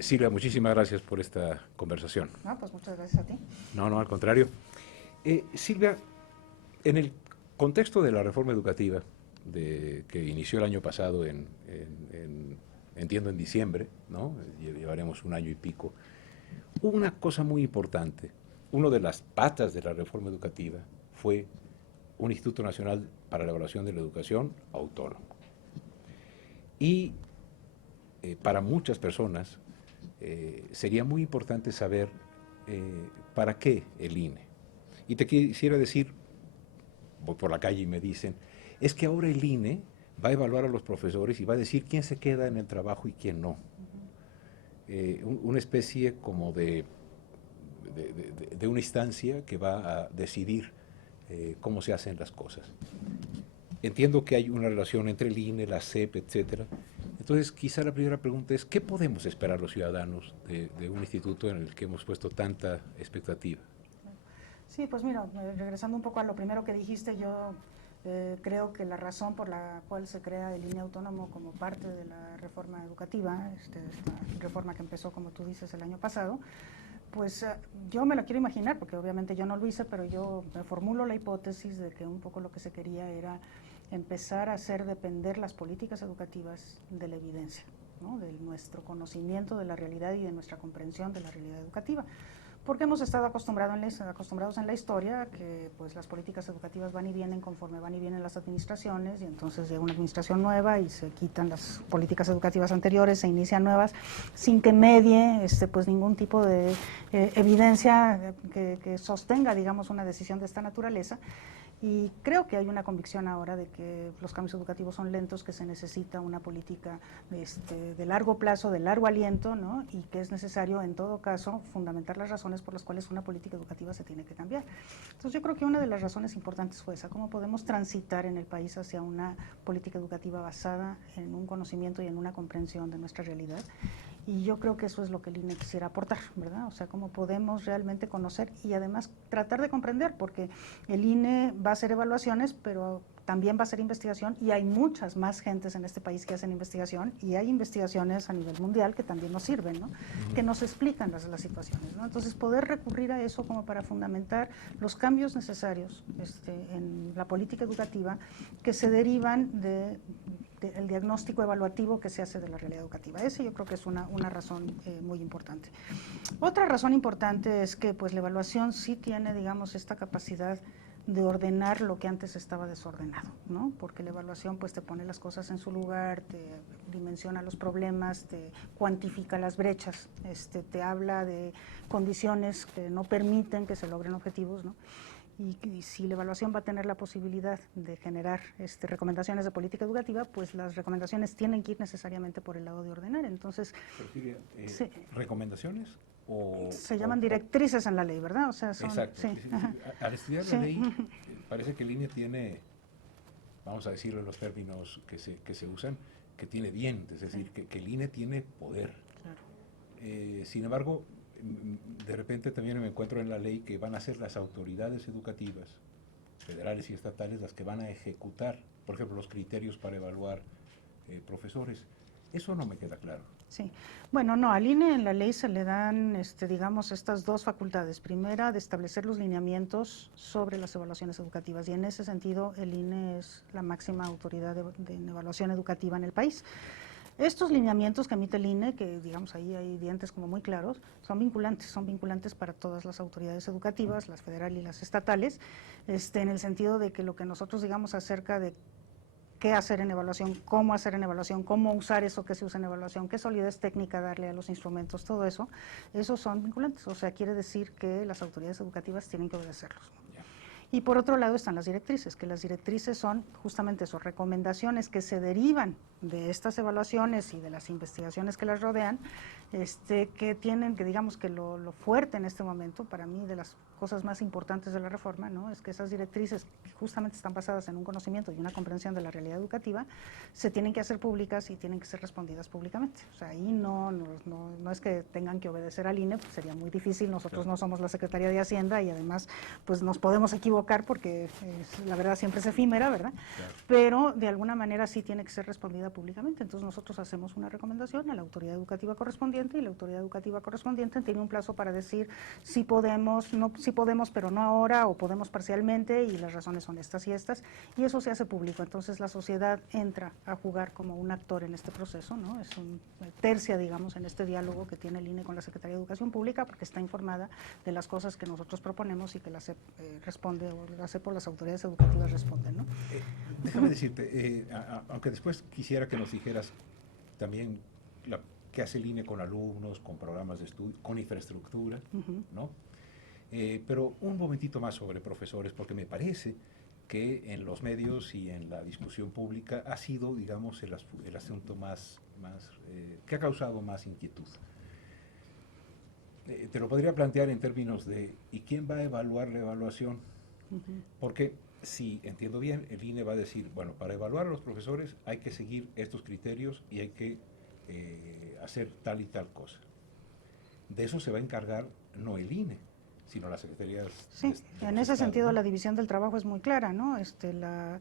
Silvia, muchísimas gracias por esta conversación. No, pues muchas gracias a ti. No, al contrario. Silvia, en el contexto de la reforma educativa que inició el año pasado, entiendo en diciembre, ¿no? Llevaremos un año y pico, hubo una cosa muy importante. Una de las patas de la reforma educativa fue un Instituto Nacional para la Evaluación de la Educación autónomo. Y para muchas personas sería muy importante saber para qué el INE. Y te quisiera decir, voy por la calle y me dicen, es que ahora el INE va a evaluar a los profesores y va a decir quién se queda en el trabajo y quién no. Una especie como de una instancia que va a decidir cómo se hacen las cosas. Entiendo que hay una relación entre el INE, la SEP, etcétera. Entonces, quizá la primera pregunta es, ¿qué podemos esperar los ciudadanos de un instituto en el que hemos puesto tanta expectativa? Sí, pues mira, regresando un poco a lo primero que dijiste, yo creo que la razón por la cual se crea el INE autónomo como parte de la reforma educativa, esta reforma que empezó, como tú dices, el año pasado, pues yo me lo quiero imaginar, porque obviamente yo no lo hice, pero yo me formulo la hipótesis de que un poco lo que se quería era empezar a hacer depender las políticas educativas de la evidencia, ¿no? De nuestro conocimiento de la realidad y de nuestra comprensión de la realidad educativa. Porque hemos estado acostumbrados en la historia que pues las políticas educativas van y vienen conforme van y vienen las administraciones, y entonces llega una administración nueva y se quitan las políticas educativas anteriores, se inician nuevas, sin que medie pues ningún tipo de evidencia que sostenga, digamos, una decisión de esta naturaleza. Y creo que hay una convicción ahora de que los cambios educativos son lentos, que se necesita una política de largo plazo, de largo aliento, ¿no? Y que es necesario, en todo caso, fundamentar las razones por las cuales una política educativa se tiene que cambiar. Entonces yo creo que una de las razones importantes fue esa, cómo podemos transitar en el país hacia una política educativa basada en un conocimiento y en una comprensión de nuestra realidad. Y yo creo que eso es lo que el INE quisiera aportar, ¿verdad? O sea, cómo podemos realmente conocer y además tratar de comprender, porque el INE va a hacer evaluaciones, pero también va a hacer investigación, y hay muchas más gentes en este país que hacen investigación, y hay investigaciones a nivel mundial que también nos sirven, ¿no? Que nos explican las situaciones, ¿no? Entonces, poder recurrir a eso como para fundamentar los cambios necesarios en la política educativa que se derivan del diagnóstico evaluativo que se hace de la realidad educativa. Ese yo creo que es una razón muy importante. Otra razón importante es que pues la evaluación sí tiene, digamos, esta capacidad de ordenar lo que antes estaba desordenado, ¿no? Porque la evaluación pues te pone las cosas en su lugar, te dimensiona los problemas, te cuantifica las brechas, te habla de condiciones que no permiten que se logren objetivos, ¿no? Y si la evaluación va a tener la posibilidad de generar recomendaciones de política educativa, pues las recomendaciones tienen que ir necesariamente por el lado de ordenar. Entonces, sí. ¿Recomendaciones? Se llaman directrices en la ley, ¿verdad? O sea, son, exacto. Sí. Al estudiar la ley, parece que el INE tiene, vamos a decirlo en los términos que se usan, que tiene dientes, es decir, que el INE tiene poder. Claro. Sin embargo, de repente también me encuentro en la ley que van a ser las autoridades educativas, federales y estatales, las que van a ejecutar, por ejemplo, los criterios para evaluar profesores. Eso no me queda claro. Sí, bueno, no, al INE en la ley se le dan, digamos, estas dos facultades. Primera, de establecer los lineamientos sobre las evaluaciones educativas, y en ese sentido el INE es la máxima autoridad de evaluación educativa en el país. Estos lineamientos que emite el INE, que digamos ahí hay dientes como muy claros, son vinculantes para todas las autoridades educativas, las federales y las estatales, en el sentido de que lo que nosotros digamos acerca de qué hacer en evaluación, cómo hacer en evaluación, cómo usar eso que se usa en evaluación, qué solidez técnica darle a los instrumentos, todo eso, esos son vinculantes, o sea, quiere decir que las autoridades educativas tienen que obedecerlos. Y por otro lado están las directrices, que las directrices son justamente eso, recomendaciones que se derivan de estas evaluaciones y de las investigaciones que las rodean, que tienen, que digamos que lo fuerte en este momento, para mí de las cosas más importantes de la reforma, ¿no? Es que esas directrices, que justamente están basadas en un conocimiento y una comprensión de la realidad educativa, se tienen que hacer públicas y tienen que ser respondidas públicamente. O sea, ahí no es que tengan que obedecer al INE, pues sería muy difícil, nosotros no somos la Secretaría de Hacienda y además pues nos podemos equivocar equivocar porque la verdad siempre es efímera, ¿verdad? Claro. Pero de alguna manera sí tiene que ser respondida públicamente. Entonces nosotros hacemos una recomendación a la autoridad educativa correspondiente y la autoridad educativa correspondiente tiene un plazo para decir si podemos, no, si podemos, pero no ahora, o podemos parcialmente, y las razones son estas y estas, y eso se hace público. Entonces la sociedad entra a jugar como un actor en este proceso, ¿no? Es un tercia, digamos, en este diálogo que tiene el INE con la Secretaría de Educación Pública, porque está informada de las cosas que nosotros proponemos y que la SEP responde, o la SEP o las autoridades educativas responden, ¿no? Déjame decirte, aunque después quisiera que nos dijeras también qué hace el INE con alumnos, con programas de estudio, con infraestructura, ¿no? Pero un momentito más sobre profesores, porque me parece que en los medios y en la discusión pública ha sido, digamos, el asunto que ha causado más inquietud. Te lo podría plantear en términos de ¿y quién va a evaluar la evaluación? Porque si entiendo bien, el INE va a decir, bueno, para evaluar a los profesores hay que seguir estos criterios y hay que hacer tal y tal cosa. De eso se va a encargar no el INE, sino las secretarías. Sí, en ese sentido, ¿no? La división del trabajo es muy clara, ¿no? La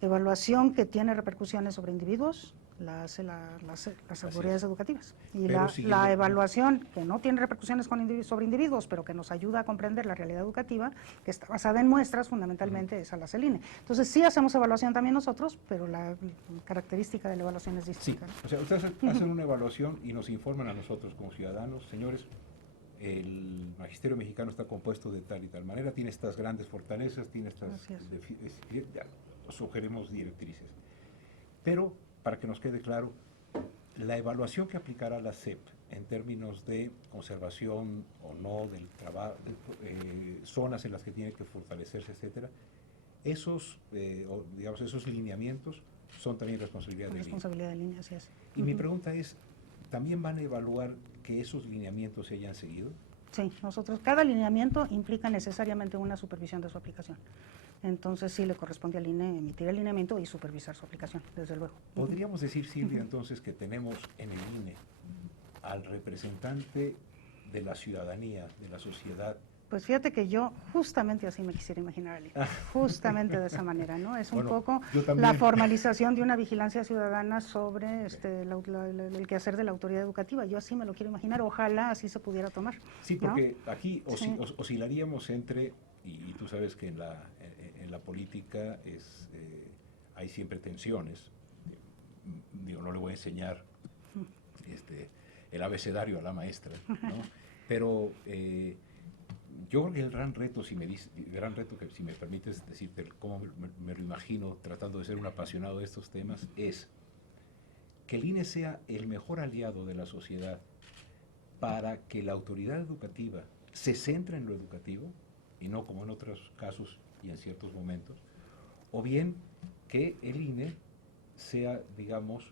evaluación que tiene repercusiones sobre individuos la hacen las autoridades educativas. Y la evaluación que no tiene repercusiones sobre individuos, pero que nos ayuda a comprender la realidad educativa, que está basada en muestras, fundamentalmente esa la hace el INE. Entonces sí hacemos evaluación también nosotros, pero la característica de la evaluación es distinta. Sí, o sea, ustedes hacen una evaluación y nos informan a nosotros como ciudadanos, señores, el magisterio mexicano está compuesto de tal y tal manera, tiene estas grandes fortalezas, tiene estas, ya, sugerimos directrices. Pero, para que nos quede claro, la evaluación que aplicará la SEP en términos de conservación o no del trabajo, zonas en las que tiene que fortalecerse, etcétera, esos lineamientos son también responsabilidad del INE, así es. Y mi pregunta es, ¿también van a evaluar que esos lineamientos se hayan seguido? Sí, cada lineamiento implica necesariamente una supervisión de su aplicación. Entonces sí le corresponde al INE emitir el lineamiento y supervisar su aplicación, desde luego. ¿Podríamos decir, Silvia, entonces que tenemos en el INE al representante de la ciudadanía, de la sociedad? Pues fíjate que yo justamente así me quisiera imaginar al INE, justamente de esa manera, ¿no? Es un poco la formalización de una vigilancia ciudadana sobre el quehacer de la autoridad educativa. Yo así me lo quiero imaginar, ojalá así se pudiera tomar. Sí, porque ¿no? Aquí oscilaríamos entre, y tú sabes que en la política hay siempre tensiones. Digo, no le voy a enseñar el abecedario a la maestra, ¿no? Pero yo creo que el gran reto, si me permites decirte cómo me lo imagino tratando de ser un apasionado de estos temas, es que el INE sea el mejor aliado de la sociedad para que la autoridad educativa se centre en lo educativo y no como en otros casos y en ciertos momentos, o bien que el INE sea, digamos,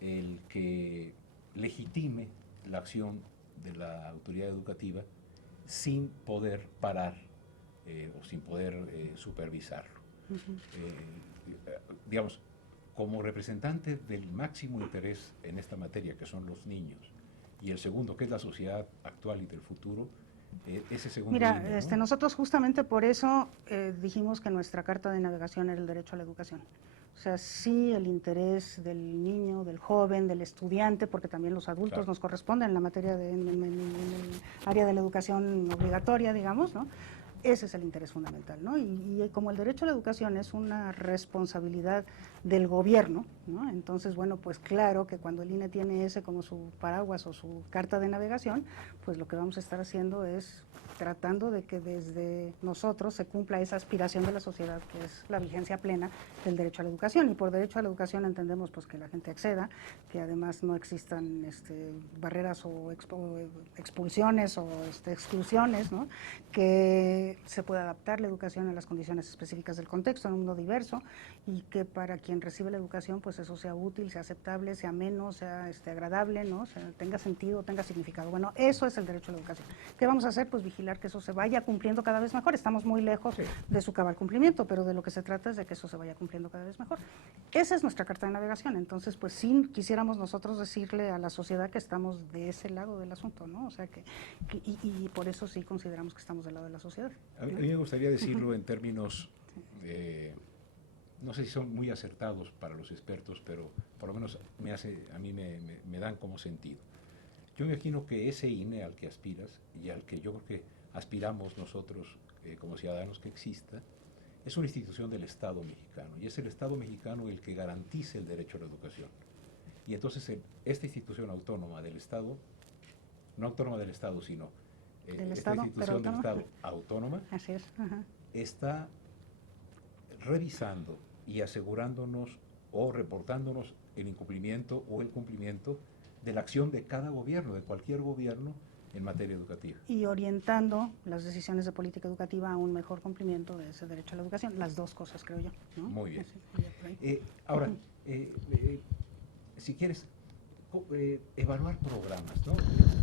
el que legitime la acción de la autoridad educativa sin poder parar o sin poder supervisarlo. Digamos, como representante del máximo interés en esta materia, que son los niños, y el segundo, que es la sociedad actual y del futuro, ese segundo... Mira, línea, ¿no? Nosotros justamente por eso dijimos que nuestra carta de navegación era el derecho a la educación. O sea, sí el interés del niño, del joven, del estudiante, porque también los adultos Claro. nos corresponden en la materia en el área de la educación obligatoria, digamos, ¿no? Ese es el interés fundamental, ¿no? Y como el derecho a la educación es una responsabilidad del gobierno, ¿no? Entonces, bueno, pues claro que cuando el INE tiene ese como su paraguas o su carta de navegación, pues lo que vamos a estar haciendo es tratando de que desde nosotros se cumpla esa aspiración de la sociedad, que es la vigencia plena del derecho a la educación. Y por derecho a la educación entendemos pues que la gente acceda, que además no existan barreras o expulsiones o exclusiones, ¿no? Que se pueda adaptar la educación a las condiciones específicas del contexto en un mundo diverso, y que para quien quien recibe la educación, pues eso sea útil, sea aceptable, sea ameno, sea agradable, ¿no? O sea, tenga sentido, tenga significado. Bueno, eso es el derecho a la educación. ¿Qué vamos a hacer? Pues vigilar que eso se vaya cumpliendo cada vez mejor. Estamos muy lejos de su cabal cumplimiento, pero de lo que se trata es de que eso se vaya cumpliendo cada vez mejor. Esa es nuestra carta de navegación. Entonces, pues sí quisiéramos nosotros decirle a la sociedad que estamos de ese lado del asunto, ¿no? O sea, y por eso sí consideramos que estamos del lado de la sociedad, ¿no? A mí me gustaría decirlo en términos, no sé si son muy acertados para los expertos, pero por lo menos a mí me dan como sentido. Yo me imagino que ese INE al que aspiras y al que yo creo que aspiramos nosotros como ciudadanos que exista, es una institución del Estado mexicano, y es el Estado mexicano el que garantice el derecho a la educación. Y entonces esta institución autónoma del Estado, no autónoma del Estado, sino esta institución del Estado autónoma, así es, está revisando y asegurándonos o reportándonos el incumplimiento o el cumplimiento de la acción de cada gobierno, de cualquier gobierno en materia educativa. Y orientando las decisiones de política educativa a un mejor cumplimiento de ese derecho a la educación, las dos cosas, creo yo, ¿no? Muy bien. Así, ahora, si quieres, evaluar programas, ¿no?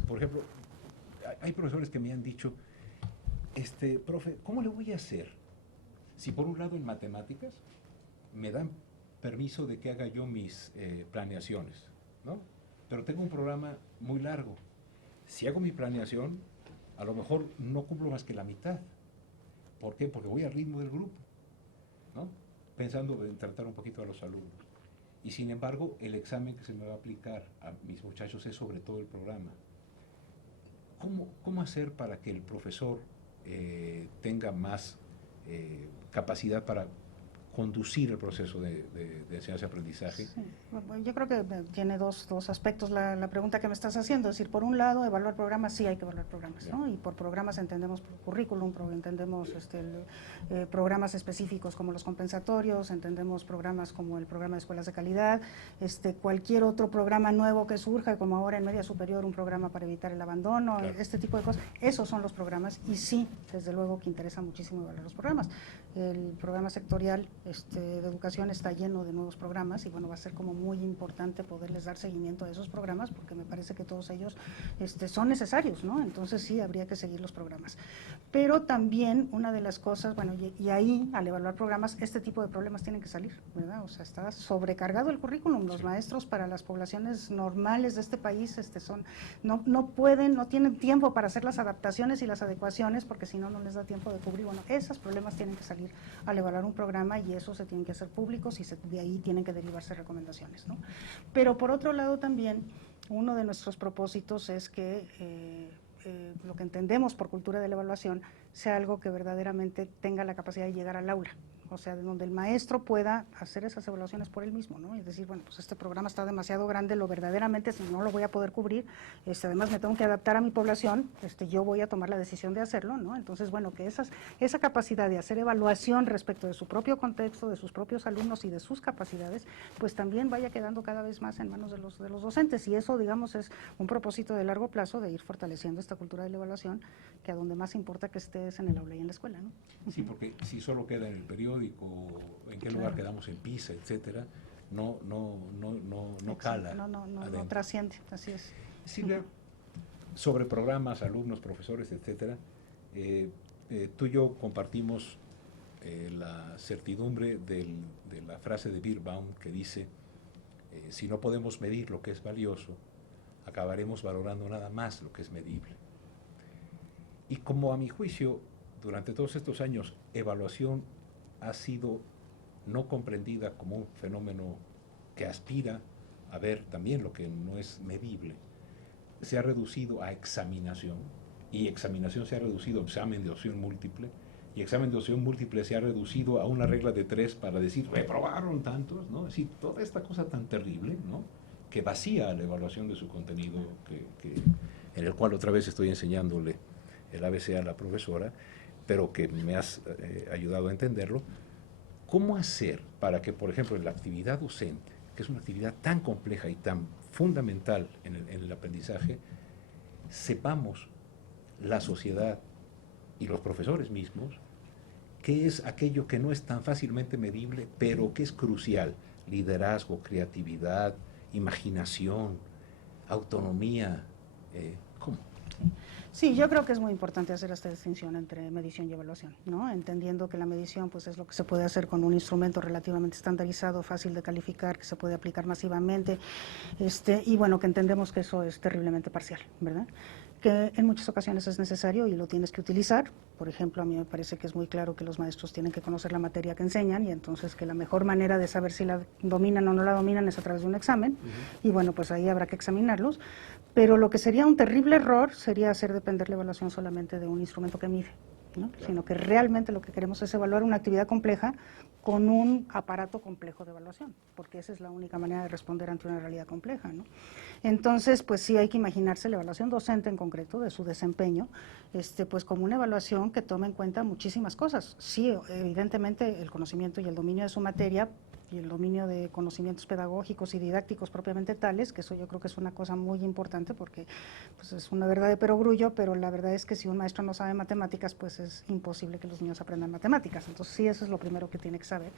Por ejemplo, hay profesores que me han dicho, profe, ¿cómo le voy a hacer si por un lado en matemáticas me dan permiso de que haga yo mis planeaciones, ¿no? Pero tengo un programa muy largo. Si hago mi planeación, a lo mejor no cumplo más que la mitad. ¿Por qué? Porque voy al ritmo del grupo, ¿no? Pensando en tratar un poquito a los alumnos. Y sin embargo, el examen que se me va a aplicar a mis muchachos es sobre todo el programa. ¿Cómo hacer para que el profesor tenga más capacidad para conducir el proceso de enseñanza-aprendizaje? Sí. Bueno, yo creo que tiene dos aspectos la pregunta que me estás haciendo. Es decir, por un lado, evaluar programas, sí hay que evaluar programas, ¿no? Y por programas entendemos currículum, entendemos programas específicos como los compensatorios, entendemos programas como el programa de escuelas de calidad, cualquier otro programa nuevo que surja, como ahora en media superior un programa para evitar el abandono, claro, este tipo de cosas. Esos son los programas y sí, desde luego que interesa muchísimo evaluar los programas. El programa sectorial de educación está lleno de nuevos programas y bueno, va a ser como muy importante poderles dar seguimiento a esos programas porque me parece que todos ellos son necesarios, ¿no? Entonces sí, habría que seguir los programas. Pero también una de las cosas, bueno, y ahí al evaluar programas, este tipo de problemas tienen que salir, ¿verdad? O sea, está sobrecargado el currículum. Los maestros para las poblaciones normales de este país no pueden, no tienen tiempo para hacer las adaptaciones y las adecuaciones porque si no, no les da tiempo de cubrir. Bueno, esos problemas tienen que salir al evaluar un programa y eso se tienen que hacer públicos y de ahí tienen que derivarse recomendaciones, ¿no? Pero por otro lado también, uno de nuestros propósitos es que lo que entendemos por cultura de la evaluación sea algo que verdaderamente tenga la capacidad de llegar al aula. O sea, de donde el maestro pueda hacer esas evaluaciones por él mismo, ¿no? Es decir, bueno, pues este programa está demasiado grande, lo verdaderamente, si no lo voy a poder cubrir, además me tengo que adaptar a mi población, yo voy a tomar la decisión de hacerlo, ¿no? Entonces, bueno, que esa capacidad de hacer evaluación respecto de su propio contexto, de sus propios alumnos y de sus capacidades, pues también vaya quedando cada vez más en manos de los docentes. Y eso, digamos, es un propósito de largo plazo de ir fortaleciendo esta cultura de la evaluación, que a donde más importa que esté es en el aula y en la escuela, ¿no? Sí, porque si solo queda en el periódico, en qué lugar quedamos en PISA, etcétera, no cala. No trasciende, así es. Silvia, sobre programas, alumnos, profesores, etcétera, tú y yo compartimos la certidumbre de la frase de Bierbaum que dice, si no podemos medir lo que es valioso, acabaremos valorando nada más lo que es medible. Y como a mi juicio, durante todos estos años, evaluación ha sido no comprendida como un fenómeno que aspira a ver también lo que no es medible, se ha reducido a examinación, y examinación se ha reducido a examen de opción múltiple, y examen de opción múltiple se ha reducido a una regla de 3 para decir, reprobaron tantos, ¿no? Es decir, toda esta cosa tan terrible, ¿no? Que vacía la evaluación de su contenido, en el cual otra vez estoy enseñándole el ABC a la profesora, pero que me has ayudado a entenderlo. ¿Cómo hacer para que, por ejemplo, en la actividad docente, que es una actividad tan compleja y tan fundamental en el aprendizaje, sepamos la sociedad y los profesores mismos qué es aquello que no es tan fácilmente medible, pero que es crucial? liderazgo, creatividad, imaginación, autonomía. ¿Cómo? Sí, yo creo que es muy importante hacer esta distinción entre medición y evaluación, ¿no? Entendiendo que la medición pues, es lo que se puede hacer con un instrumento relativamente estandarizado, fácil de calificar, que se puede aplicar masivamente, y bueno, que entendemos que eso es terriblemente parcial, ¿verdad? Que en muchas ocasiones es necesario y lo tienes que utilizar. Por ejemplo, a mí me parece que es muy claro que los maestros tienen que conocer la materia que enseñan y entonces que la mejor manera de saber si la dominan o no la dominan es a través de un examen. Y bueno, pues ahí habrá que examinarlos. Pero lo que sería un terrible error sería hacer depender la evaluación solamente de un instrumento que mide, ¿no? Claro. Sino que realmente lo que queremos es evaluar una actividad compleja con un aparato complejo de evaluación, porque esa es la única manera de responder ante una realidad compleja, ¿no? Entonces, pues sí hay que imaginarse la evaluación docente en concreto de su desempeño, pues como una evaluación que tome en cuenta muchísimas cosas. Sí, evidentemente el conocimiento y el dominio de su materia y el dominio de conocimientos pedagógicos y didácticos propiamente tales, que eso yo creo que es una cosa muy importante porque pues es una verdad de perogrullo, pero la verdad es que si un maestro no sabe matemáticas, pues es imposible que los niños aprendan matemáticas. Entonces sí, eso es lo primero que tiene que saber,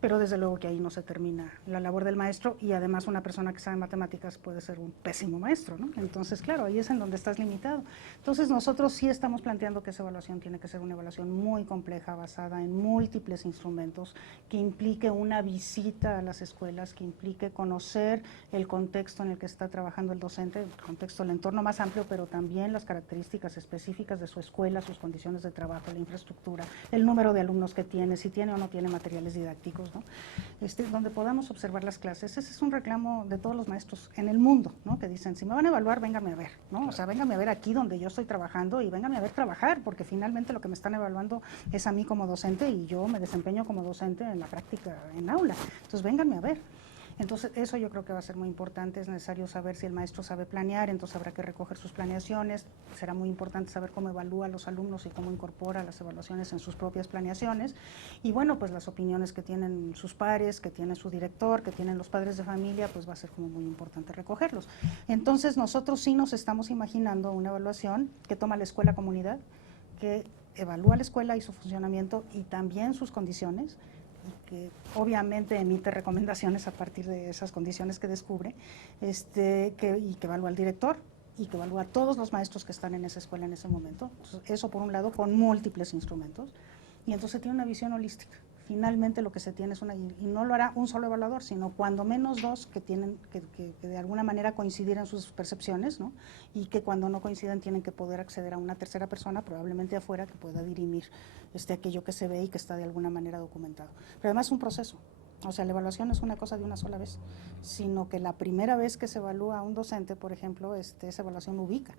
pero desde luego que ahí no se termina la labor del maestro y además una persona que sabe matemáticas puede ser un pésimo maestro, ¿no? Entonces, claro, ahí es en donde estás limitado. Entonces nosotros sí estamos planteando que esa evaluación tiene que ser una evaluación muy compleja, basada en múltiples instrumentos, que implique una visita a las escuelas, que implique conocer el contexto en el que está trabajando el docente, el contexto, el entorno más amplio, pero también las características específicas de su escuela, sus condiciones de trabajo, la infraestructura, el número de alumnos que tiene, si tiene o no tiene materiales didácticos, ¿no? Donde podamos observar las clases. Ese es un reclamo de todos los maestros en el mundo, ¿no? Que dicen, si me van a evaluar, véngame a ver, ¿no? Claro. O sea, véngame a ver aquí donde yo estoy trabajando y véngame a ver trabajar, porque finalmente lo que me están evaluando es a mí como docente y yo me desempeño como docente en la práctica en aula. Entonces, vénganme a ver. Entonces, eso yo creo que va a ser muy importante. Es necesario saber si el maestro sabe planear, entonces habrá que recoger sus planeaciones. Será muy importante saber cómo evalúa a los alumnos y cómo incorpora las evaluaciones en sus propias planeaciones. Y bueno, pues las opiniones que tienen sus pares, que tiene su director, que tienen los padres de familia, pues va a ser como muy importante recogerlos. Entonces, nosotros sí nos estamos imaginando una evaluación que toma la escuela comunidad, que evalúa la escuela y su funcionamiento y también sus condiciones, y que obviamente emite recomendaciones a partir de esas condiciones que descubre, y que evalúa al director y que evalúa a todos los maestros que están en esa escuela en ese momento. Entonces, eso por un lado, con múltiples instrumentos, y entonces tiene una visión holística. Finalmente lo que se tiene es una, y no lo hará un solo evaluador, sino cuando menos dos que tienen que de alguna manera coincidir en sus percepciones, ¿no? Y que cuando no coinciden tienen que poder acceder a una tercera persona, probablemente afuera, que pueda dirimir aquello que se ve y que está de alguna manera documentado. Pero además es un proceso. O sea, la evaluación no es una cosa de una sola vez, sino que la primera vez que se evalúa a un docente, por ejemplo, esa evaluación ubica.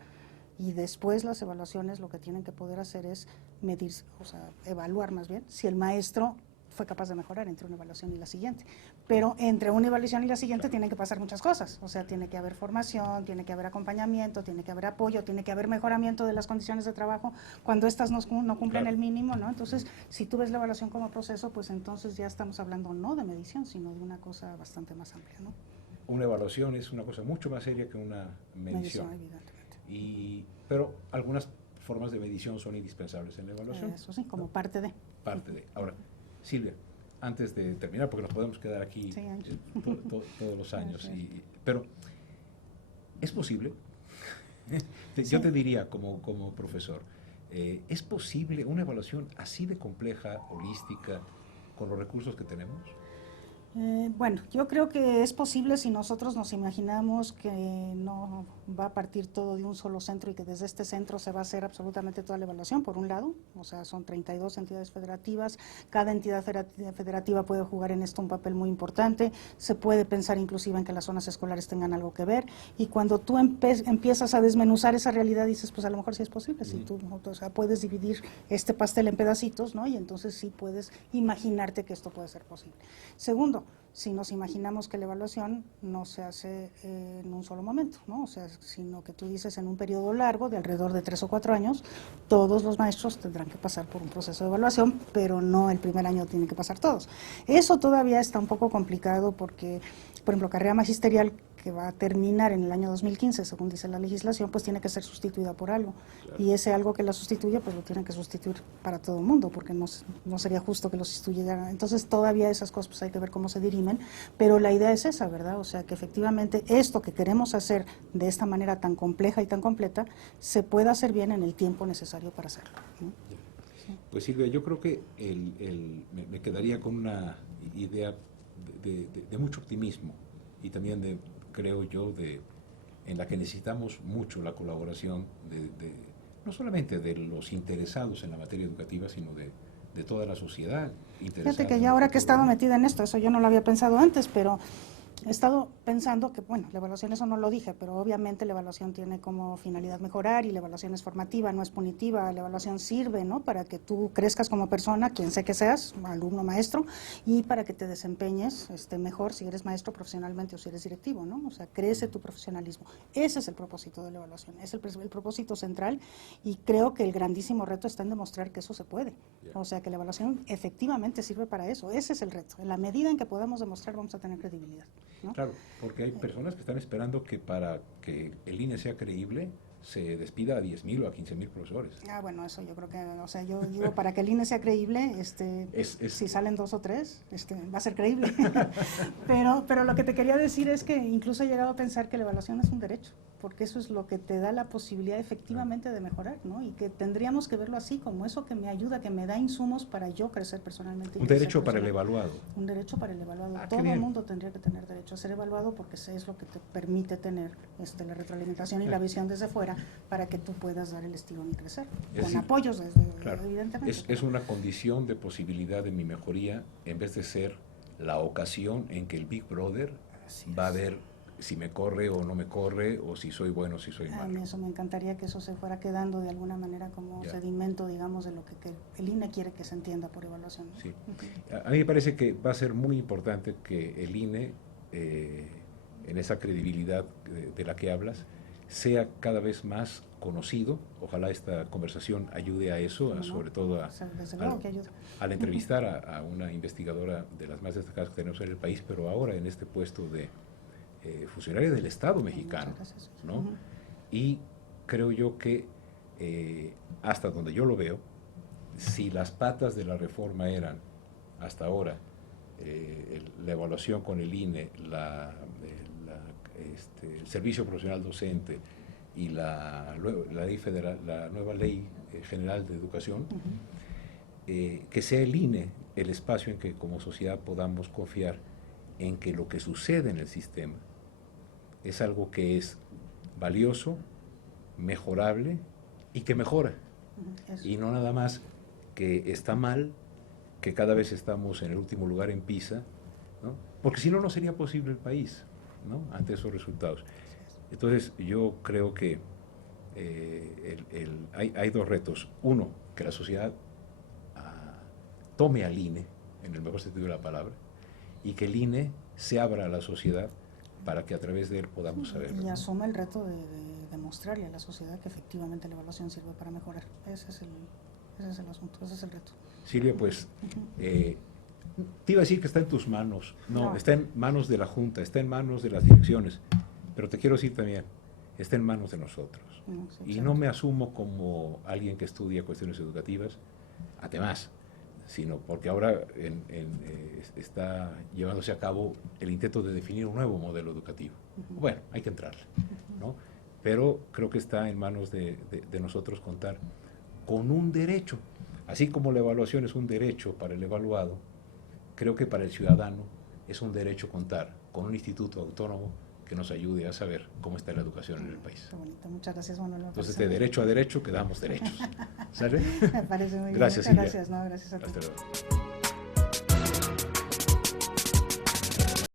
Y después las evaluaciones lo que tienen que poder hacer es medir, o sea, evaluar más bien, si el maestro fue capaz de mejorar entre una evaluación y la siguiente. Pero entre una evaluación y la siguiente tienen que pasar muchas cosas. O sea, tiene que haber formación, tiene que haber acompañamiento, tiene que haber apoyo, tiene que haber mejoramiento de las condiciones de trabajo cuando estas no cumplen el mínimo, ¿no? Entonces, si tú ves la evaluación como proceso, pues entonces ya estamos hablando no de medición, sino de una cosa bastante más amplia, ¿no? Una evaluación es una cosa mucho más seria que una medición. Evidentemente. Pero algunas formas de medición son indispensables en la evaluación. Eso sí, como parte de. Parte de. Ahora, Silvia, antes de terminar, porque nos podemos quedar aquí todos los años, pero ¿es posible? Yo te diría como profesor, ¿es posible una evaluación así de compleja, holística, con los recursos que tenemos? Bueno, yo creo que es posible si nosotros nos imaginamos que no va a partir todo de un solo centro y que desde este centro se va a hacer absolutamente toda la evaluación, por un lado, o sea, son 32 entidades federativas, cada entidad federativa puede jugar en esto un papel muy importante, se puede pensar inclusive en que las zonas escolares tengan algo que ver, y cuando tú empiezas a desmenuzar esa realidad, dices, pues a lo mejor sí es posible, si tú, o sea, puedes dividir este pastel en pedacitos, ¿no? Y entonces sí puedes imaginarte que esto puede ser posible. Segundo, si nos imaginamos que la evaluación no se hace en un solo momento, ¿no? O sea, sino que tú dices en un periodo largo de alrededor de 3 o 4 años, todos los maestros tendrán que pasar por un proceso de evaluación, pero no el primer año tienen que pasar todos. Eso todavía está un poco complicado porque por ejemplo, carrera magisterial que va a terminar en el año 2015, según dice la legislación, pues tiene que ser sustituida por algo. Claro. Y ese algo que la sustituye, pues lo tienen que sustituir para todo el mundo, porque no sería justo que lo sustituyeran. Entonces, todavía esas cosas pues hay que ver cómo se dirimen, pero la idea es esa, ¿verdad? O sea, que efectivamente esto que queremos hacer de esta manera tan compleja y tan completa, se pueda hacer bien en el tiempo necesario para hacerlo, ¿no? Pues Silvia, yo creo que me quedaría con una idea de mucho optimismo y también creo yo, en la que necesitamos mucho la colaboración no solamente de los interesados en la materia educativa, sino de toda la sociedad interesada. Fíjate que ya ahora que he estado metida en esto, eso yo no lo había pensado antes, pero he estado pensando que, bueno, la evaluación, eso no lo dije, pero obviamente la evaluación tiene como finalidad mejorar y la evaluación es formativa, no es punitiva. La evaluación sirve, ¿no?, para que tú crezcas como persona, quien sea que seas, alumno, maestro, y para que te desempeñes mejor si eres maestro profesionalmente o si eres directivo, ¿no? O sea, crece tu profesionalismo. Ese es el propósito de la evaluación, es el propósito central, y creo que el grandísimo reto está en demostrar que eso se puede. O sea, que la evaluación efectivamente sirve para eso. Ese es el reto. En la medida en que podamos demostrar, vamos a tener credibilidad, ¿no? Claro, porque hay personas que están esperando que para que el INE sea creíble se despida a 10,000 o a 15,000 profesores. Bueno, eso yo creo que, o sea, yo digo, para que el INE sea creíble, si salen 2 o 3, va a ser creíble. pero lo que te quería decir es que incluso he llegado a pensar que la evaluación es un derecho, porque eso es lo que te da la posibilidad efectivamente de mejorar, ¿no? Y que tendríamos que verlo así, como eso que me ayuda, que me da insumos para yo crecer personalmente. Un derecho para el evaluado. Un derecho para el evaluado. Todo el mundo tendría que tener derecho a ser evaluado, porque es lo que te permite tener la retroalimentación y la visión desde fuera, para que tú puedas dar el estirón y crecer, con apoyos, claro, evidentemente. Es una condición de posibilidad de mi mejoría, en vez de ser la ocasión en que el Big Brother va a ver si me corre o no me corre, o si soy bueno o si soy malo. A mí eso me encantaría, que eso se fuera quedando de alguna manera como sedimento, digamos, de lo que el INE quiere que se entienda por evaluación, ¿no? Sí. A mí me parece que va a ser muy importante que el INE, en esa credibilidad de la que hablas, sea cada vez más conocido. Ojalá esta conversación ayude a eso, sobre todo al entrevistar a una investigadora de las más destacadas que tenemos en el país, pero ahora en este puesto de funcionaria del Estado mexicano, ¿no? Y creo yo que hasta donde yo lo veo, si las patas de la reforma eran hasta ahora la evaluación con el INE, el servicio profesional docente y la ley federal, la nueva ley general de educación, que sea el INE el espacio en que como sociedad podamos confiar en que lo que sucede en el sistema es algo que es valioso, mejorable y que mejora. Y no nada más que está mal, que cada vez estamos en el último lugar en PISA, ¿no? Porque si no, no sería posible el país, ¿no?, ante esos resultados. Entonces, yo creo que hay 2 retos. Uno, que la sociedad tome al INE, en el mejor sentido de la palabra, y que el INE se abra a la sociedad para que a través de él podamos saberlo. Y asuma el reto de demostrarle a la sociedad que efectivamente la evaluación sirve para mejorar. Ese es el asunto, ese es el reto. Silvia, pues, te iba a decir que está en tus manos. No, está en manos de la Junta, está en manos de las direcciones, pero te quiero decir también, está en manos de nosotros. Y no me asumo como alguien que estudia cuestiones educativas, además, sino porque ahora está llevándose a cabo el intento de definir un nuevo modelo educativo. Bueno, hay que entrarle, ¿no? Pero creo que está en manos de nosotros contar con un derecho. Así como la evaluación es un derecho para el evaluado, creo que para el ciudadano es un derecho contar con un instituto autónomo que nos ayude a saber cómo está la educación en el país. Qué bonito, muchas gracias, Manuel. Entonces, de derecho a derecho, quedamos derechos. ¿Sale? Me parece muy bien. Gracias, Muchas gracias, no, gracias a ti. Hasta luego.